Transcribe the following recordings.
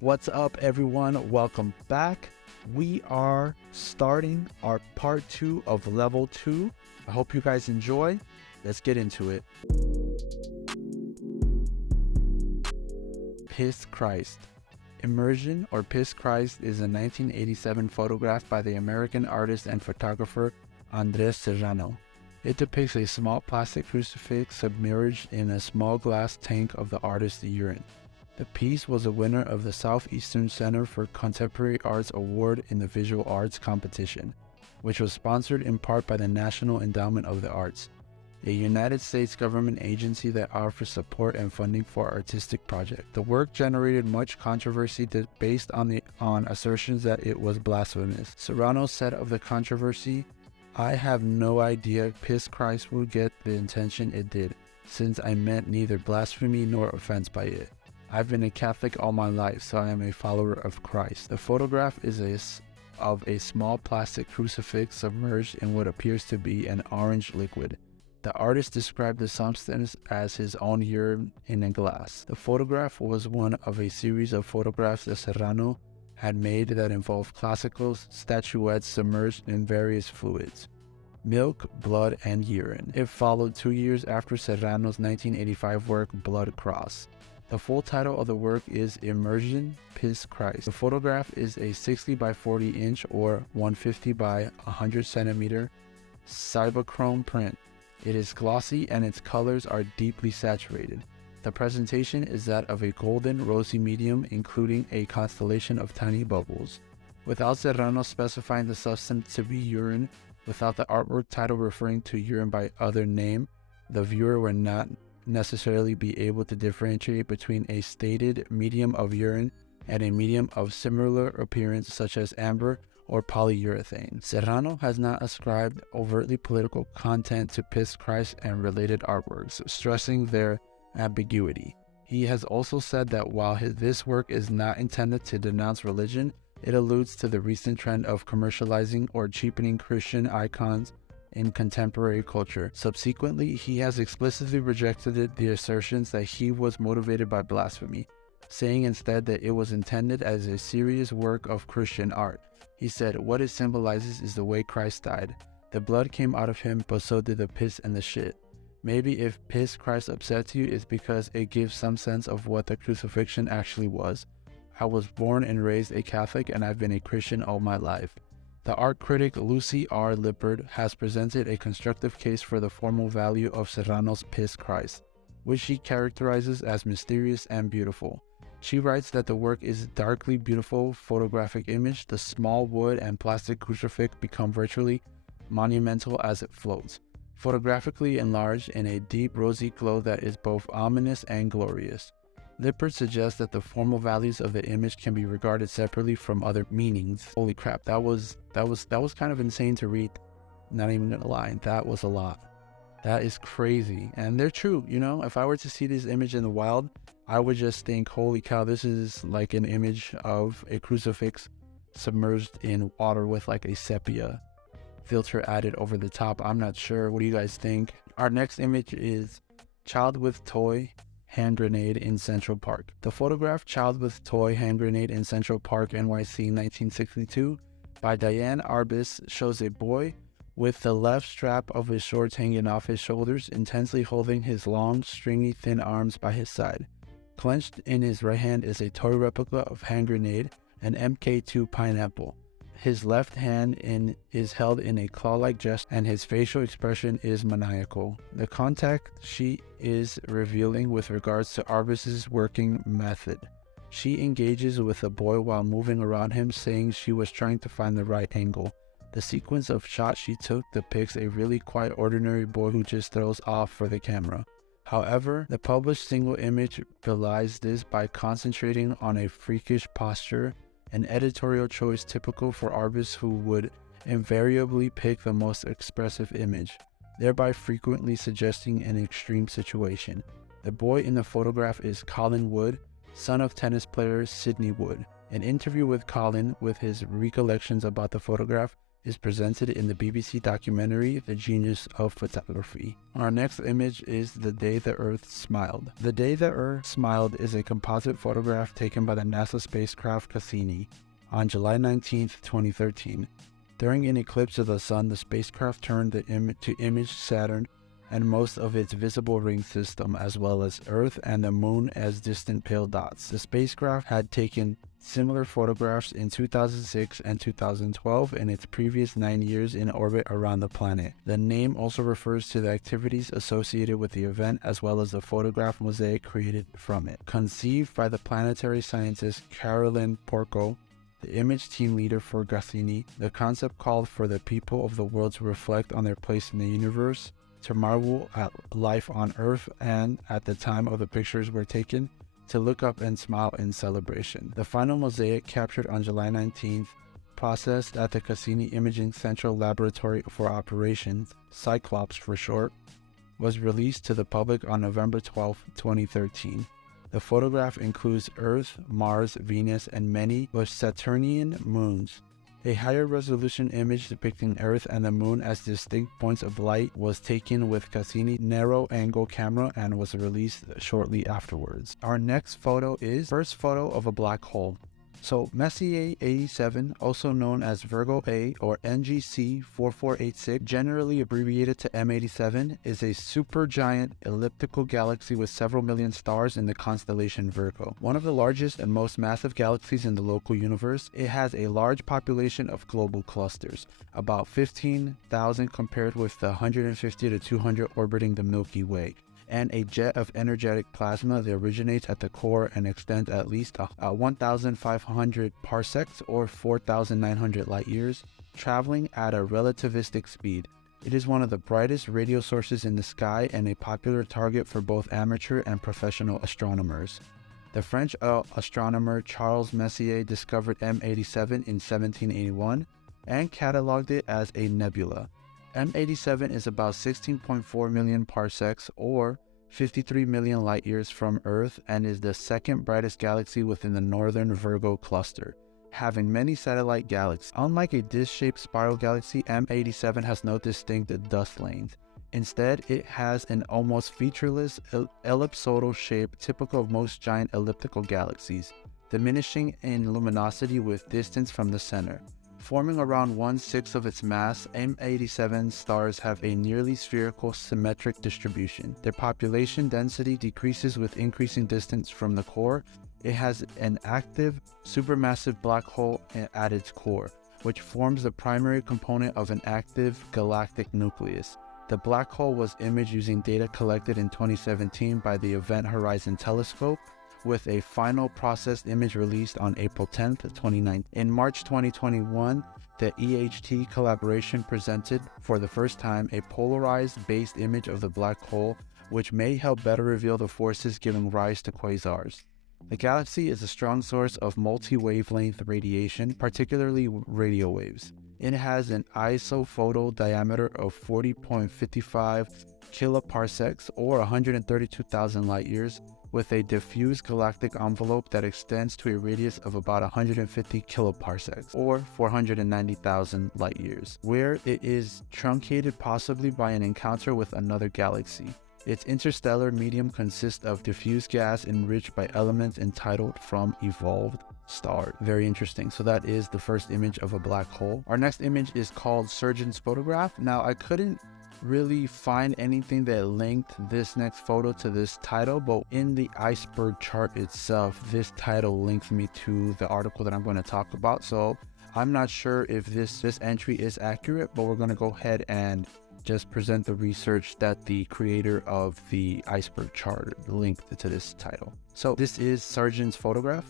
What's up, everyone? Welcome back. We are starting our part 2 of level 2. I hope you guys enjoy. Let's get into it. Piss Christ. Immersion or Piss Christ is a 1987 photograph by the American artist and photographer Andres Serrano. It depicts a small plastic crucifix submerged in a small glass tank of the artist's urine. The piece was a winner of the Southeastern Center for Contemporary Arts Award in the Visual Arts competition, which was sponsored in part by the National Endowment of the Arts, a United States government agency that offers support and funding for artistic projects. The work generated much controversy based on assertions that it was blasphemous. Serrano said of the controversy, "I have no idea Piss Christ would get the intention it did, since I meant neither blasphemy nor offense by it. I've been a Catholic all my life, so I am a follower of Christ." The photograph is of a small plastic crucifix submerged in what appears to be an orange liquid. The artist described the substance as his own urine in a glass. The photograph was one of a series of photographs that Serrano had made that involved classical statuettes submerged in various fluids: milk, blood, and urine. It followed 2 years after Serrano's 1985 work Blood Cross. The full title of the work is Immersion, Piss Christ. The photograph is a 60 by 40 inch or 150 by 100 centimeter cibachrome print. It is glossy and its colors are deeply saturated. The presentation is that of a golden rosy medium including a constellation of tiny bubbles. Without Serrano specifying the substance to be urine, without the artwork title referring to urine by other name, the viewer would not necessarily be able to differentiate between a stated medium of urine and a medium of similar appearance such as amber or polyurethane. Serrano has not ascribed overtly political content to Piss Christ and related artworks, stressing their ambiguity. He has also said that while this work is not intended to denounce religion, it alludes to the recent trend of commercializing or cheapening Christian icons in contemporary culture. Subsequently, he has explicitly rejected the assertions that he was motivated by blasphemy, saying instead that it was intended as a serious work of Christian art. He said, "What it symbolizes is the way Christ died. The blood came out of him, but so did the piss and the shit. Maybe if Piss Christ upsets you, it's because it gives some sense of what the crucifixion actually was. I was born and raised a Catholic and I've been a Christian all my life." The art critic Lucy R. Lippard has presented a constructive case for the formal value of Serrano's Piss Christ, which she characterizes as mysterious and beautiful. She writes that the work is a darkly beautiful photographic image. The small wood and plastic crucifix become virtually monumental as it floats, photographically enlarged in a deep rosy glow that is both ominous and glorious. Lippert suggests that the formal values of the image can be regarded separately from other meanings. Holy crap, that was kind of insane to read. Not even gonna lie, that was a lot. That is crazy, and they're true. You know, if I were to see this image in the wild, I would just think, holy cow, this is like an image of a crucifix submerged in water with like a sepia filter added over the top. I'm not sure. What do you guys think? Our next image is Child with Toy Hand Grenade in Central Park. The photograph Child with Toy Hand Grenade in Central Park, NYC 1962 by Diane Arbus shows a boy with the left strap of his shorts hanging off his shoulders, intensely holding his long, stringy, thin arms by his side. Clenched in his right hand is a toy replica of Hand Grenade, an MK2 pineapple. His left hand is held in a claw-like gesture, and his facial expression is maniacal. The contact sheet is revealing with regards to Arbus's working method. She engages with the boy while moving around him, saying she was trying to find the right angle. The sequence of shots she took depicts a really quite ordinary boy who just throws off for the camera. However, the published single image belies this by concentrating on a freakish posture, an editorial choice typical for Arbus, who would invariably pick the most expressive image, thereby frequently suggesting an extreme situation. The boy in the photograph is Colin Wood, son of tennis player Sidney Wood. An interview with Colin with his recollections about the photograph is presented in the BBC documentary The Genius of Photography. Our next image is The Day the Earth Smiled. The Day the Earth Smiled is a composite photograph taken by the NASA spacecraft Cassini on July 19, 2013. During an eclipse of the sun, the spacecraft turned to image Saturn and most of its visible ring system, as well as Earth and the Moon as distant pale dots. The spacecraft had taken similar photographs in 2006 and 2012 in its previous 9 years in orbit around the planet. The name also refers to the activities associated with the event, as well as the photograph mosaic created from it. Conceived by the planetary scientist Carolyn Porco, the image team leader for Cassini, the concept called for the people of the world to reflect on their place in the universe, to marvel at life on Earth, and at the time of the pictures were taken, to look up and smile in celebration. The final mosaic, captured on July 19th, processed at the Cassini Imaging Central Laboratory for Operations, Cyclops for short, was released to the public on November 12, 2013. The photograph includes Earth, Mars, Venus, and many Saturnian moons. A higher resolution image depicting Earth and the Moon as distinct points of light was taken with Cassini's narrow-angle camera and was released shortly afterwards. Our next photo is first photo of a black hole. So Messier 87, also known as Virgo A or NGC 4486, generally abbreviated to M87, is a supergiant elliptical galaxy with several million stars in the constellation Virgo. One of the largest and most massive galaxies in the local universe, it has a large population of global clusters, about 15,000 compared with the 150 to 200 orbiting the Milky Way, and a jet of energetic plasma that originates at the core and extends at least 1,500 parsecs or 4,900 light years, traveling at a relativistic speed. It is one of the brightest radio sources in the sky and a popular target for both amateur and professional astronomers. The French astronomer Charles Messier discovered M87 in 1781 and cataloged it as a nebula. M87 is about 16.4 million parsecs or 53 million light years from Earth and is the second brightest galaxy within the northern Virgo cluster, having many satellite galaxies. Unlike a disc-shaped spiral galaxy, M87 has no distinct dust lanes. Instead, it has an almost featureless ellipsoidal shape typical of most giant elliptical galaxies, diminishing in luminosity with distance from the center. Forming around 1/6 of its mass, M87 stars have a nearly spherical symmetric distribution. Their population density decreases with increasing distance from the core. It has an active, supermassive black hole at its core, which forms the primary component of an active galactic nucleus. The black hole was imaged using data collected in 2017 by the Event Horizon Telescope, with a final processed image released on April 10, 2019. In March 2021, the EHT collaboration presented for the first time a polarized based image of the black hole, which may help better reveal the forces giving rise to quasars. The galaxy is a strong source of multi-wavelength radiation, particularly radio waves. It has an isophoto diameter of 40.55 kiloparsecs or 132,000 light years, with a diffuse galactic envelope that extends to a radius of about 150 kiloparsecs or 490,000 light years, where it is truncated possibly by an encounter with another galaxy. Its interstellar medium consists of diffuse gas enriched by elements entitled from evolved stars. Very interesting. So that is the first image of a black hole. Our next image is called Surgeon's Photograph. Now, I couldn't really find anything that linked this next photo to this title, but in the Iceberg chart itself, this title links me to the article that I'm going to talk about. So I'm not sure if this entry is accurate, but we're going to go ahead and just present the research that the creator of the Iceberg chart linked to this title. So this is Surgeon's Photograph.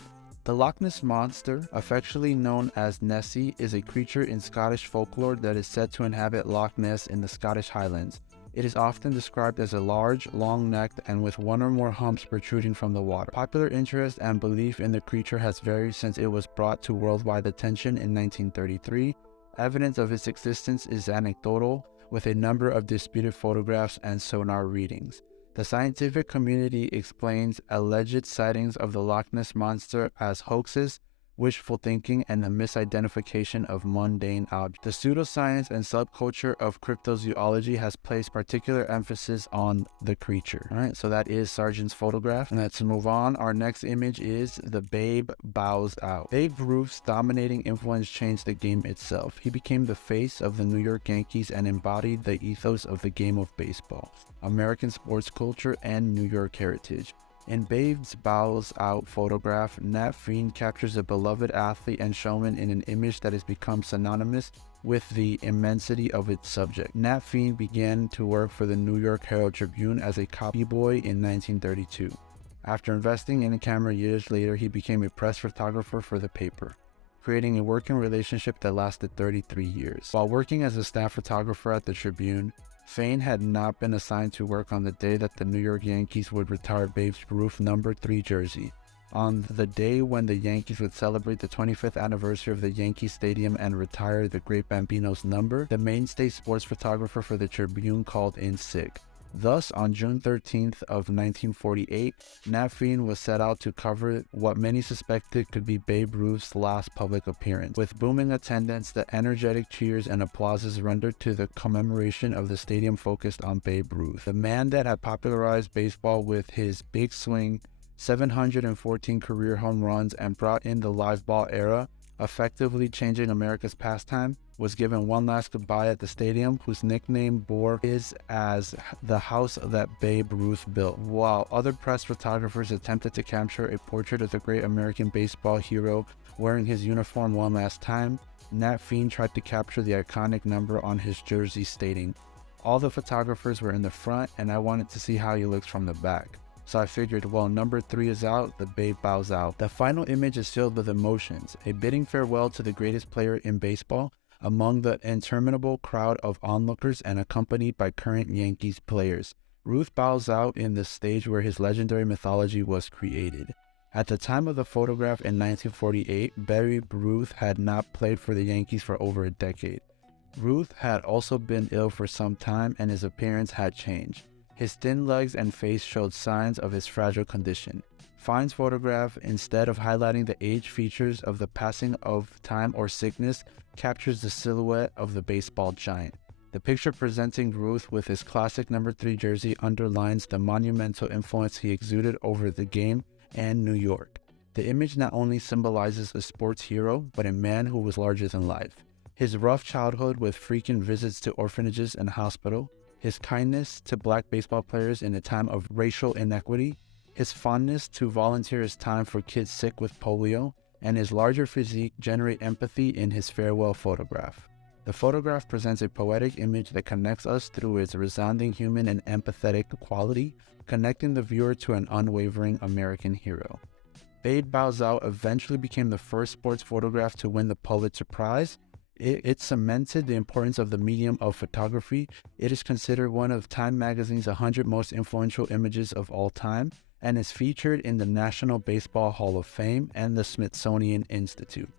The Loch Ness Monster, affectionately known as Nessie, is a creature in Scottish folklore that is said to inhabit Loch Ness in the Scottish Highlands. It is often described as a large, long-necked, and with one or more humps protruding from the water. Popular interest and belief in the creature has varied since it was brought to worldwide attention in 1933. Evidence of its existence is anecdotal, with a number of disputed photographs and sonar readings. The scientific community explains alleged sightings of the Loch Ness Monster as hoaxes, wishful thinking, and the misidentification of mundane objects. The pseudoscience and subculture of cryptozoology has placed particular emphasis on the creature. Alright, so that is Sargent's photograph. And let's move on. Our next image is the Babe Bows Out. Babe Ruth's dominating influence changed the game itself. He became the face of the New York Yankees and embodied the ethos of the game of baseball, American sports culture, and New York heritage. In Babe's Bows Out photograph, Nat Fiend captures a beloved athlete and showman in an image that has become synonymous with the immensity of its subject. Nat Fiend began to work for the New York Herald Tribune as a copy boy in 1932. After investing in a camera years later, he became a press photographer for the paper, creating a working relationship that lasted 33 years. While working as a staff photographer at the Tribune, Fane had not been assigned to work on the day that the New York Yankees would retire Babe Ruth's number 3 jersey. On the day when the Yankees would celebrate the 25th anniversary of the Yankee Stadium and retire the Great Bambino's number, the mainstay sports photographer for the Tribune called in sick. Thus, on June 13th of 1948, Nat Fiend was set out to cover what many suspected could be Babe Ruth's last public appearance. With booming attendance, the energetic cheers and applauses rendered to the commemoration of the stadium focused on Babe Ruth, the man that had popularized baseball with his big swing, 714 career home runs, and brought in the live ball era, effectively changing America's pastime, was given one last goodbye at the stadium, whose nickname bore his as the house that Babe Ruth built. While other press photographers attempted to capture a portrait of the great American baseball hero wearing his uniform one last time, Nat Fiend tried to capture the iconic number on his jersey, stating, "All the photographers were in the front and I wanted to see how he looks from the back. So I figured, well, number 3 is out, the Babe bows out." The final image is filled with emotions, a bidding farewell to the greatest player in baseball among the interminable crowd of onlookers and accompanied by current Yankees players. Ruth bows out in the stage where his legendary mythology was created. At the time of the photograph in 1948, Babe Ruth had not played for the Yankees for over a decade. Ruth had also been ill for some time and his appearance had changed. His thin legs and face showed signs of his fragile condition. Fiend's photograph, instead of highlighting the age features of the passing of time or sickness, captures the silhouette of the baseball giant. The picture presenting Ruth with his classic number 3 jersey underlines the monumental influence he exuded over the game and New York. The image not only symbolizes a sports hero, but a man who was larger than life. His rough childhood with frequent visits to orphanages and hospital, his kindness to black baseball players in a time of racial inequity, his fondness to volunteer his time for kids sick with polio, and his larger physique generate empathy in his farewell photograph. The photograph presents a poetic image that connects us through its resounding human and empathetic quality, connecting the viewer to an unwavering American hero. Babe Bows Out eventually became the first sports photograph to win the Pulitzer Prize. It cemented the importance of the medium of photography. It is considered one of Time magazine's 100 most influential images of all time, and is featured in the National Baseball Hall of Fame and the Smithsonian Institute.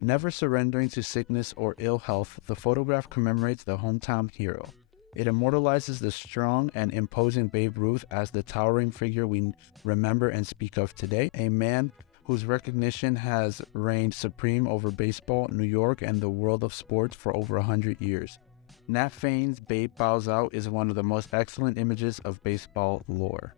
Never surrendering to sickness or ill health, the photograph commemorates the hometown hero. It immortalizes the strong and imposing Babe Ruth as the towering figure we remember and speak of today, a man whose recognition has reigned supreme over baseball, New York, and the world of sports for over 100 years. Nat Fane's Babe Bows Out is one of the most excellent images of baseball lore.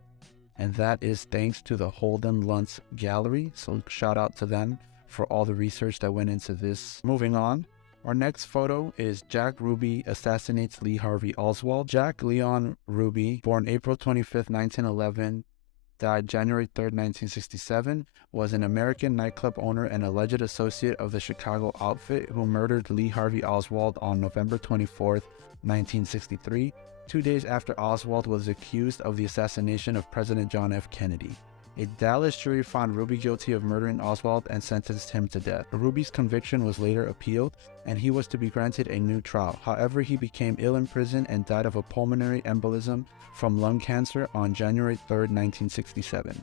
And that is thanks to the Holden Luntz Gallery, so shout out to them for all the research that went into this. Moving on, our next photo is Jack Ruby assassinates Lee Harvey Oswald. Jack Leon Ruby, born April 25th, 1911, died January 3rd, 1967, was an American nightclub owner and alleged associate of the Chicago outfit who murdered Lee Harvey Oswald on November 24th, 1963, 2 days after Oswald was accused of the assassination of President John F. Kennedy. A Dallas jury found Ruby guilty of murdering Oswald and sentenced him to death. Ruby's conviction was later appealed, and he was to be granted a new trial. However, he became ill in prison and died of a pulmonary embolism from lung cancer on January 3rd, 1967.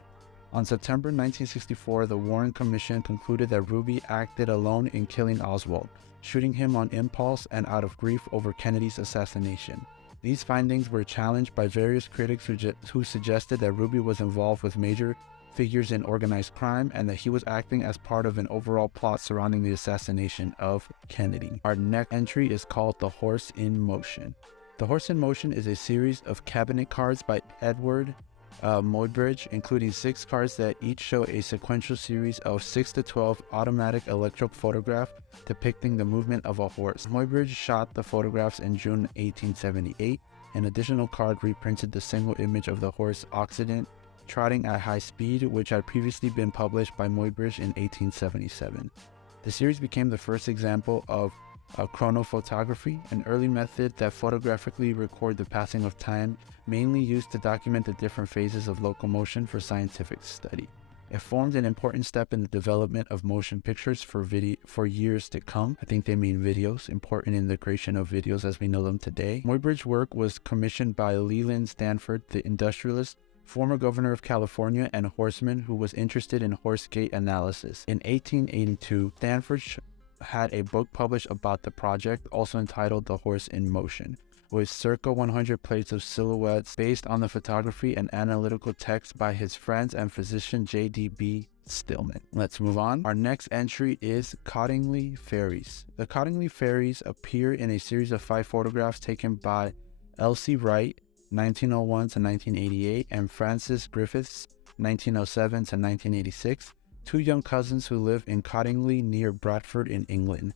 On September 1964, the Warren Commission concluded that Ruby acted alone in killing Oswald, shooting him on impulse and out of grief over Kennedy's assassination. These findings were challenged by various critics who suggested that Ruby was involved with major figures in organized crime, and that he was acting as part of an overall plot surrounding the assassination of Kennedy. Our next entry is called The Horse in Motion. The Horse in Motion is a series of cabinet cards by Edward Muybridge, including 6 cards that each show a sequential series of 6 to 12 automatic electrophotographs depicting the movement of a horse. Muybridge shot the photographs in June 1878. An additional card reprinted the single image of the horse Occident trotting at high speed, which had previously been published by Muybridge in 1877. The series became the first example of chronophotography, an early method that photographically record the passing of time, mainly used to document the different phases of locomotion for scientific study. It formed an important step in the development of motion pictures for years to come. I think they mean videos, important in the creation of videos as we know them today. Muybridge's work was commissioned by Leland Stanford, the industrialist, former governor of California and horseman who was interested in horse gait analysis. In 1882, Stanford had a book published about the project, also entitled The Horse in Motion, with circa 100 plates of silhouettes based on the photography and analytical text by his friends and physician J.D.B. Stillman. Let's move on. Our next entry is Cottingley Fairies. The Cottingley Fairies appear in a series of 5 photographs taken by Elsie Wright, 1901 to 1988, and Frances Griffiths, 1907 to 1986, 2 young cousins who live in Cottingley near Bradford in England.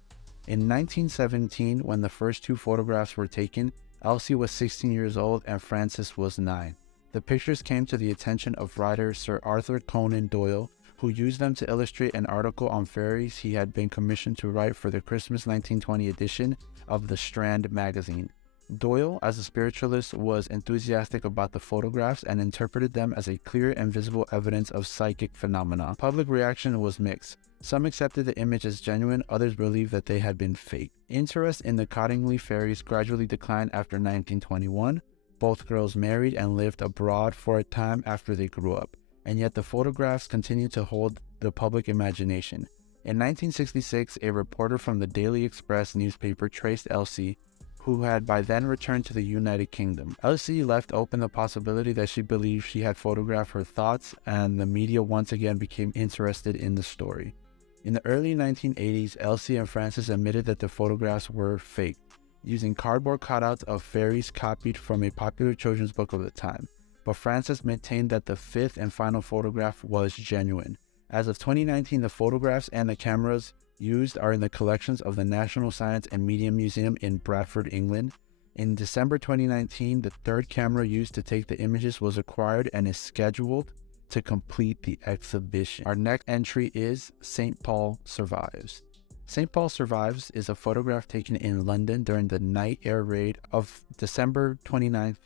In 1917, when the first 2 photographs were taken, Elsie was 16 years old and Frances was 9. The pictures came to the attention of writer Sir Arthur Conan Doyle, who used them to illustrate an article on fairies he had been commissioned to write for the Christmas 1920 edition of the Strand magazine. Doyle, as a spiritualist, was enthusiastic about the photographs and interpreted them as a clear and visible evidence of psychic phenomena. Public reaction was mixed. Some accepted the image as genuine, others believed that they had been faked. Interest in the Cottingley Fairies gradually declined after 1921. Both girls married and lived abroad for a time after they grew up, and yet the photographs continued to hold the public imagination. In 1966, a reporter from the Daily Express newspaper traced Elsie, who had by then returned to the United Kingdom. Elsie left open the possibility that she believed she had photographed her thoughts, and the media once again became interested in the story. In the early 1980s, Elsie and Frances admitted that the photographs were fake, using cardboard cutouts of fairies copied from a popular children's book of the time. But Frances maintained that the 5th and final photograph was genuine. As of 2019, the photographs and the cameras used are in the collections of the National Science and Media Museum in Bradford, England. In December 2019, the 3rd camera used to take the images was acquired and is scheduled to complete the exhibition. Our next entry is St. Paul Survives. St. Paul Survives is a photograph taken in London during the night air raid of December 29th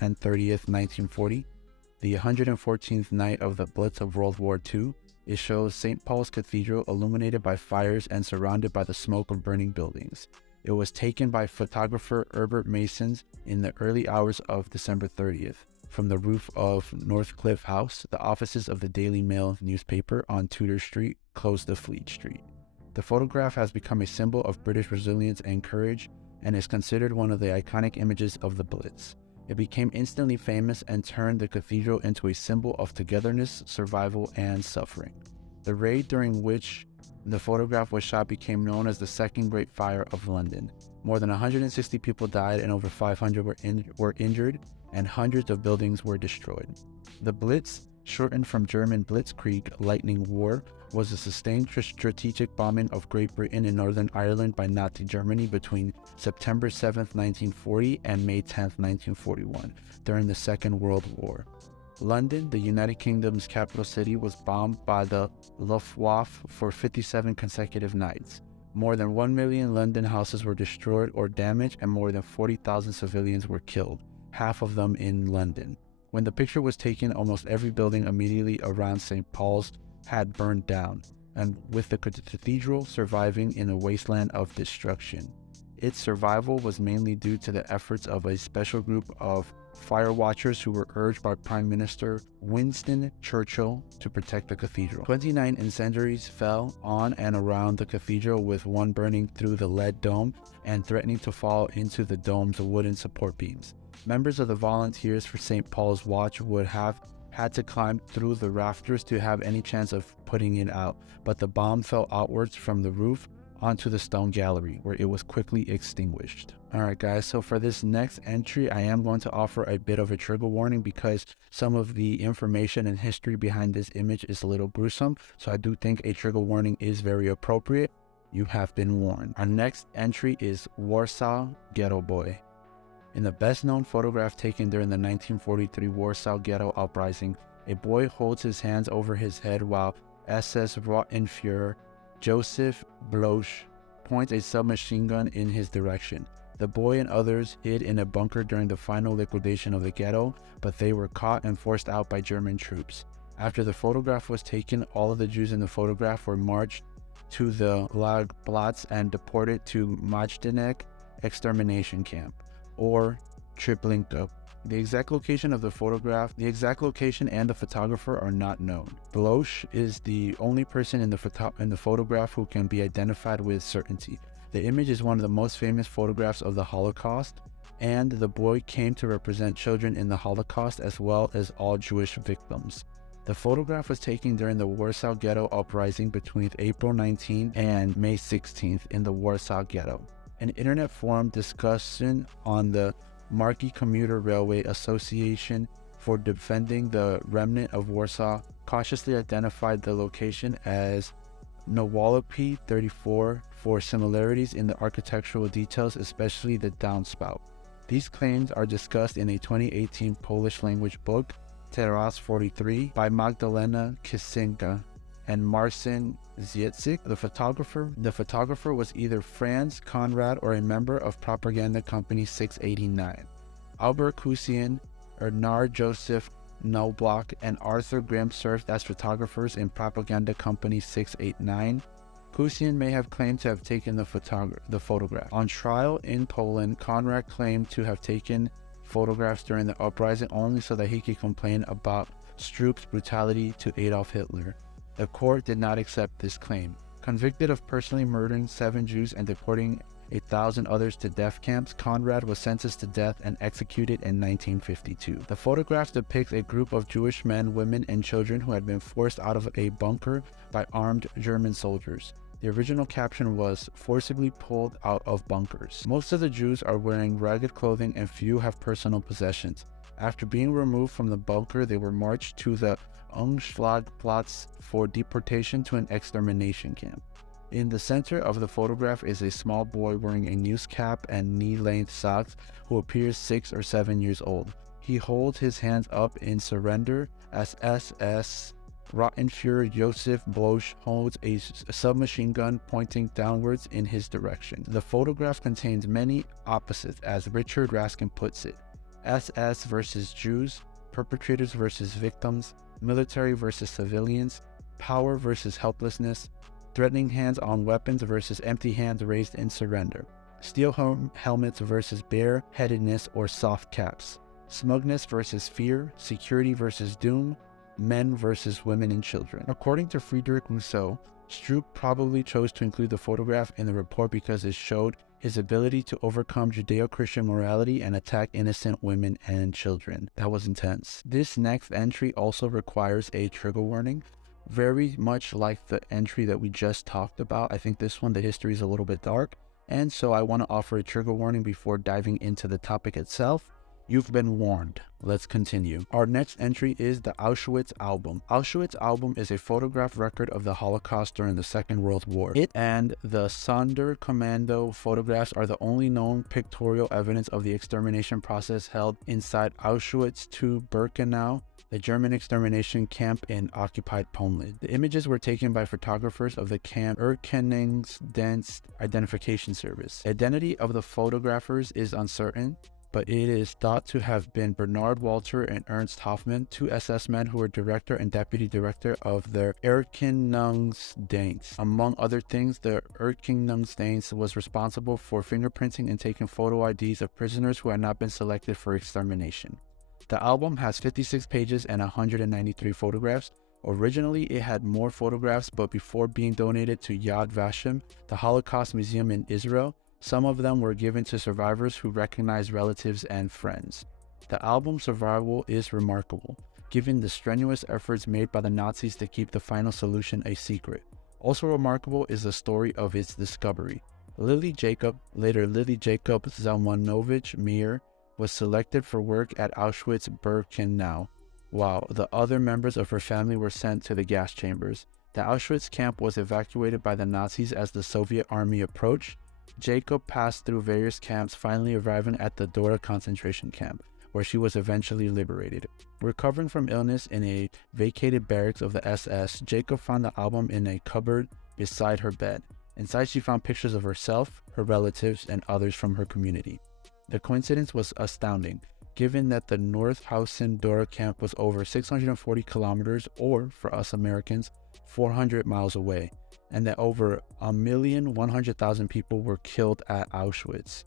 and 30th, 1940, the 114th night of the Blitz of World War II. It shows St. Paul's Cathedral illuminated by fires and surrounded by the smoke of burning buildings. It was taken by photographer Herbert Masons in the early hours of December 30th from the roof of Northcliffe House, the offices of the Daily Mail newspaper on Tudor Street, close to Fleet Street. The photograph has become a symbol of British resilience and courage and is considered one of the iconic images of the Blitz. It became instantly famous and turned the cathedral into a symbol of togetherness, survival, and suffering. The raid during which the photograph was shot became known as the Second Great Fire of London. More than 160 people died and over 500 were injured, and hundreds of buildings were destroyed. The Blitz, shortened from German Blitzkrieg, lightning war, was a sustained strategic bombing of Great Britain and Northern Ireland by Nazi Germany between September 7, 1940 and May 10, 1941, during the Second World War. London, the United Kingdom's capital city, was bombed by the Luftwaffe for 57 consecutive nights. More than 1 million London houses were destroyed or damaged, and more than 40,000 civilians were killed, half of them in London. When the picture was taken, almost every building immediately around St. Paul's had burned down, and with the cathedral surviving in a wasteland of destruction. Its survival was mainly due to the efforts of a special group of fire watchers who were urged by Prime Minister Winston Churchill to protect the cathedral. 29 incendiaries fell on and around the cathedral, with one burning through the lead dome and threatening to fall into the dome's wooden support beams. Members of the volunteers for St. Paul's Watch would have had to climb through the rafters to have any chance of putting it out, but the bomb fell outwards from the roof onto the stone gallery, where it was quickly extinguished. Alright guys, so for this next entry, I am going to offer a bit of a trigger warning because some of the information and history behind this image is a little gruesome, so I do think a trigger warning is very appropriate. You have been warned. Our next entry is Warsaw Ghetto Boy. In the best known photograph taken during the 1943 Warsaw Ghetto Uprising, a boy holds his hands over his head while SS Rottenführer Joseph Bloch points a submachine gun in his direction. The boy and others hid in a bunker during the final liquidation of the ghetto, but they were caught and forced out by German troops. After the photograph was taken, all of the Jews in the photograph were marched to the Lag Platz and deported to Majdanek extermination camp, or Treblinka. The exact location of the photograph, and the photographer are not known. Bloch is the only person in the photograph who can be identified with certainty. The image is one of the most famous photographs of the Holocaust, and the boy came to represent children in the Holocaust as well as all Jewish victims. The photograph was taken during the Warsaw Ghetto Uprising between April 19 and May 16th in the Warsaw Ghetto. An internet forum discussion on the Marki Commuter Railway Association for defending the remnant of Warsaw cautiously identified the location as Nowolopi 34 for similarities in the architectural details, especially the downspout. These claims are discussed in a 2018 Polish language book, Teraz 43, by Magdalena Kisinka and Marcin Zietzik. The photographer was either Franz Conrad or a member of Propaganda Company 689. Albert Kusian, Ernard Joseph Knobloch, and Arthur Grimm served as photographers in Propaganda Company 689. Kusian may have claimed to have taken the photograph. On trial in Poland, Conrad claimed to have taken photographs during the uprising only so that he could complain about Stroop's brutality to Adolf Hitler. The court did not accept this claim. Convicted of personally murdering 7 Jews and deporting 1,000 others to death camps, Conrad was sentenced to death and executed in 1952. The photograph depicts a group of Jewish men, women, and children who had been forced out of a bunker by armed German soldiers. The original caption was, "Forcibly pulled out of bunkers." Most of the Jews are wearing ragged clothing and few have personal possessions. After being removed from the bunker, they were marched to the Umschlagplatz for deportation to an extermination camp. In the center of the photograph is a small boy wearing a news cap and knee-length socks who appears 6 or 7 years old. He holds his hands up in surrender as SS Rottenführer Joseph Bloch holds a submachine gun pointing downwards in his direction. The photograph contains many opposites, as Richard Raskin puts it: SS versus Jews, perpetrators versus victims, military versus civilians, power versus helplessness, threatening hands on weapons versus empty hands raised in surrender, steel helmets versus bare-headedness or soft caps, smugness versus fear, security versus doom, men versus women and children. According to Friedrich Rousseau, Stroop probably chose to include the photograph in the report because it showed his ability to overcome Judeo-Christian morality and attack innocent women and children. That was intense. This next entry also requires a trigger warning. Very much like the entry that we just talked about, I think this one, the history is a little bit dark, and so I want to offer a trigger warning before diving into the topic itself. You've been warned. Let's continue. Our next entry is the Auschwitz album. Auschwitz album is a photograph record of the Holocaust during the Second World War. It and the Sonderkommando photographs are the only known pictorial evidence of the extermination process held inside Auschwitz II Birkenau, the German extermination camp in occupied Poland. The images were taken by photographers of the camp Erkennungsdienst Identification Service. The identity of the photographers is uncertain, but it is thought to have been Bernard Walter and Ernst Hoffmann, 2 SS men who were director and deputy director of the Erkennungsdienst. Among other things, the Erkennungsdienst was responsible for fingerprinting and taking photo IDs of prisoners who had not been selected for extermination. The album has 56 pages and 193 photographs. Originally, it had more photographs, but before being donated to Yad Vashem, the Holocaust Museum in Israel, some of them were given to survivors who recognized relatives and friends. The album's survival is remarkable. given the strenuous efforts made by the Nazis to keep the final solution a secret. Also remarkable is the story of its discovery. Lily Jacob, later Lily Jacob Zalmanovich Meyer, was selected for work at Auschwitz-Birkenau, while the other members of her family were sent to the gas chambers. The Auschwitz camp was evacuated by the Nazis as the Soviet army approached. Jacob passed through various camps, finally arriving at the Dora concentration camp, where she was eventually liberated. Recovering from illness in a vacated barracks of the SS, Jacob found the album in a cupboard beside her bed. Inside, she found pictures of herself, her relatives, and others from her community. The coincidence was astounding, given that the Nordhausen Dora camp was over 640 kilometers, or, for us Americans, 400 miles away, and that over 1,100,000 people were killed at Auschwitz.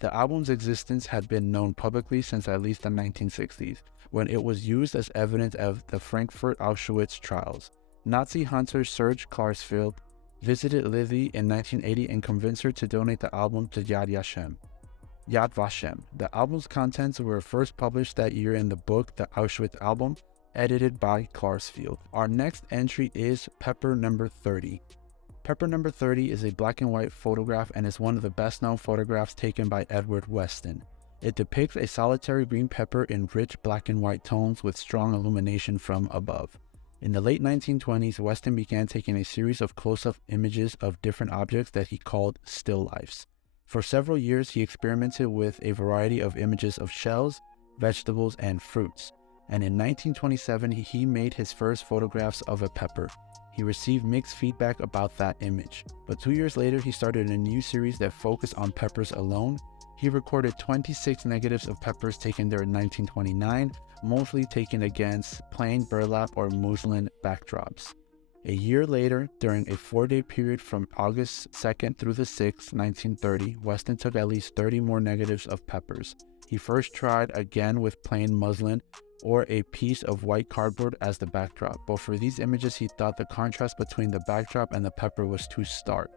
The album's existence had been known publicly since at least the 1960s, when it was used as evidence of the Frankfurt Auschwitz trials. Nazi hunter Serge Klarsfeld visited Lily in 1980 and convinced her to donate the album to Yad Vashem. The album's contents were first published that year in the book The Auschwitz Album, edited by Klarsfeld. Our next entry is Pepper Number 30. Pepper Number 30 is a black and white photograph and is one of the best known photographs taken by Edward Weston. It depicts a solitary green pepper in rich black and white tones with strong illumination from above. In the late 1920s, Weston began taking a series of close-up images of different objects that he called still lifes. For several years, he experimented with a variety of images of shells, vegetables, and fruits. And in 1927, he made his first photographs of a pepper. He received mixed feedback about that image. But 2 years later, he started a new series that focused on peppers alone. He recorded 26 negatives of peppers taken there in 1929, mostly taken against plain burlap or muslin backdrops. A year later, during a 4-day period from August 2nd through the 6th, 1930, Weston took at least 30 more negatives of peppers. He first tried again with plain muslin or a piece of white cardboard as the backdrop, but for these images he thought the contrast between the backdrop and the pepper was too stark.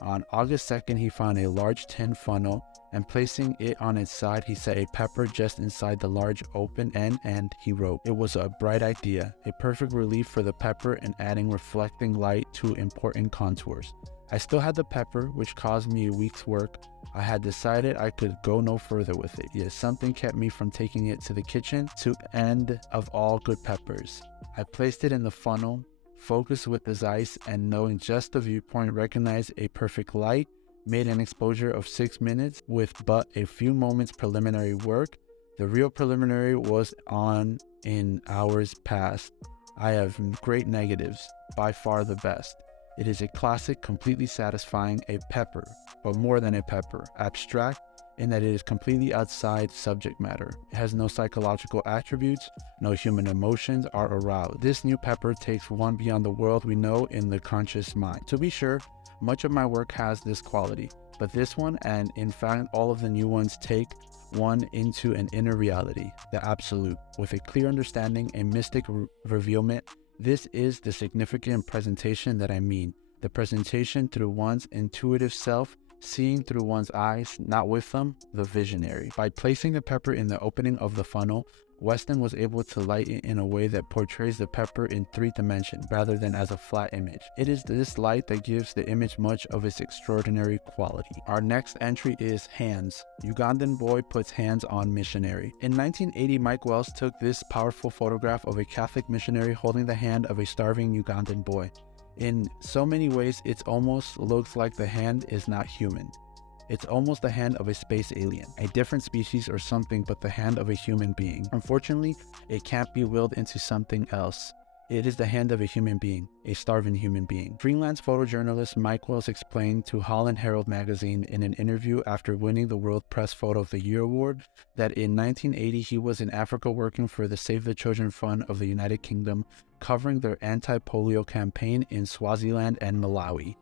On August 2nd, he found a large tin funnel, and placing it on its side, he set a pepper just inside the large open end, and he wrote, "It was a bright idea, a perfect relief for the pepper and adding reflecting light to important contours. I still had the pepper, which caused me a week's work. I had decided I could go no further with it, yet something kept me from taking it to the kitchen to end of all good peppers. I placed it in the funnel, focused with the Zeiss, and knowing just the viewpoint, recognized a perfect light, made an exposure of 6 minutes with but a few moments preliminary work. The real preliminary was on in hours past. I have great negatives, by far the best. It is a classic, completely satisfying, a pepper, but more than a pepper, abstract, in that it is completely outside subject matter. It has no psychological attributes, no human emotions are aroused. This new pepper takes one beyond the world we know in the conscious mind. To be sure, much of my work has this quality, but this one, and in fact all of the new ones, take one into an inner reality, the absolute, with a clear understanding, a mystic revealment. This is the significant presentation that I mean, the presentation through one's intuitive self, seeing through one's eyes, not with them, the visionary. By placing the pepper in the opening of the funnel, Weston was able to light it in a way that portrays the pepper in 3 dimensions rather than as a flat image. It is this light that gives the image much of its extraordinary quality. Our next entry is Hands. Ugandan boy puts hands on missionary. In 1980, Mike Wells took this powerful photograph of a Catholic missionary holding the hand of a starving Ugandan boy. In so many ways, it almost looks like the hand is not human. It's almost the hand of a space alien, a different species or something, but the hand of a human being. Unfortunately, it can't be willed into something else. It is the hand of a human being, a starving human being. Freelance photojournalist Mike Wells explained to Holland Herald magazine in an interview after winning the World Press Photo of the Year award that in 1980 he was in Africa working for the Save the Children Fund of the United Kingdom, covering their anti-polio campaign in Swaziland and Malawi.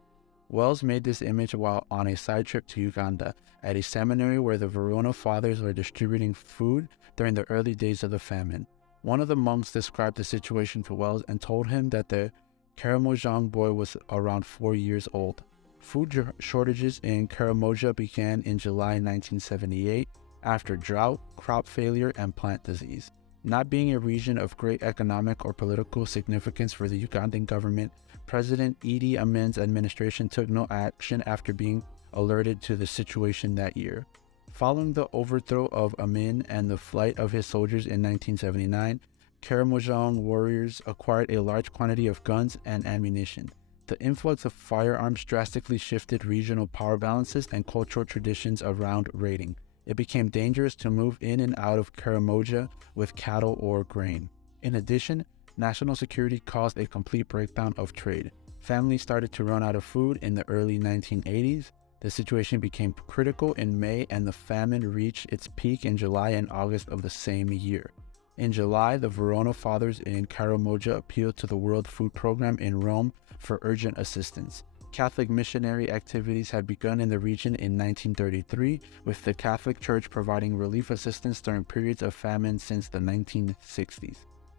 Wells made this image while on a side trip to Uganda at a seminary where the Verona Fathers were distributing food during the early days of the famine. One of the monks described the situation to Wells and told him that the Karamojong boy was around 4 years old. Food shortages in Karamoja began in July 1978 after drought, crop failure, and plant disease. Not being a region of great economic or political significance for the Ugandan government, President Idi Amin's administration took no action after being alerted to the situation that year. Following the overthrow of Amin and the flight of his soldiers in 1979, Karamojong warriors acquired a large quantity of guns and ammunition. The influx of firearms drastically shifted regional power balances and cultural traditions around raiding. It became dangerous to move in and out of Karamoja with cattle or grain. In addition, national security caused a complete breakdown of trade. Families started to run out of food in the early 1980s. The situation became critical in May, and the famine reached its peak in July and August of the same year. In July, the Verona Fathers in Karamoja appealed to the World Food Program in Rome for urgent assistance. Catholic missionary activities had begun in the region in 1933, with the Catholic Church providing relief assistance during periods of famine since the 1960s.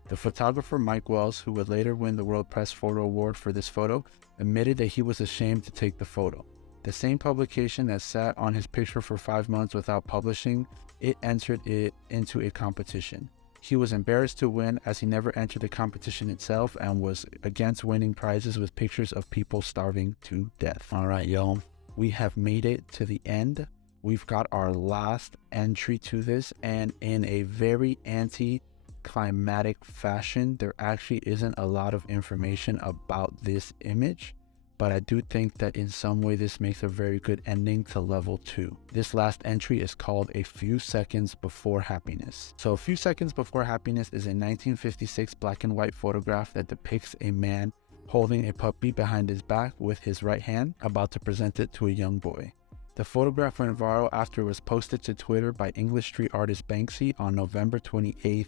The photographer Mike Wells, who would later win the World Press Photo Award for this photo, admitted that he was ashamed to take the photo. The same publication that sat on his picture for 5 months without publishing it entered it into a competition. He was embarrassed to win, as he never entered the competition itself and was against winning prizes with pictures of people starving to death. All right, y'all, we have made it to the end. We've got our last entry to this, and in a very anti-climatic fashion, there actually isn't a lot of information about this image, but I do think that in some way this makes a very good ending to level 2. This last entry is called A Few Seconds Before Happiness. So A Few Seconds Before Happiness is a 1956 black and white photograph that depicts a man holding a puppy behind his back with his right hand, about to present it to a young boy. The photograph went viral after it was posted to Twitter by English street artist Banksy on November 28th,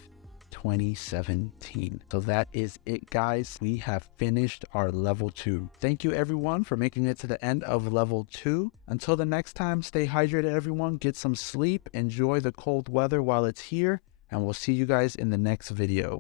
2017. So that is it, guys. We have finished our level 2. Thank you everyone for making it to the end of level 2. Until the next time, stay hydrated everyone, get some sleep, enjoy the cold weather while it's here, and we'll see you guys in the next video.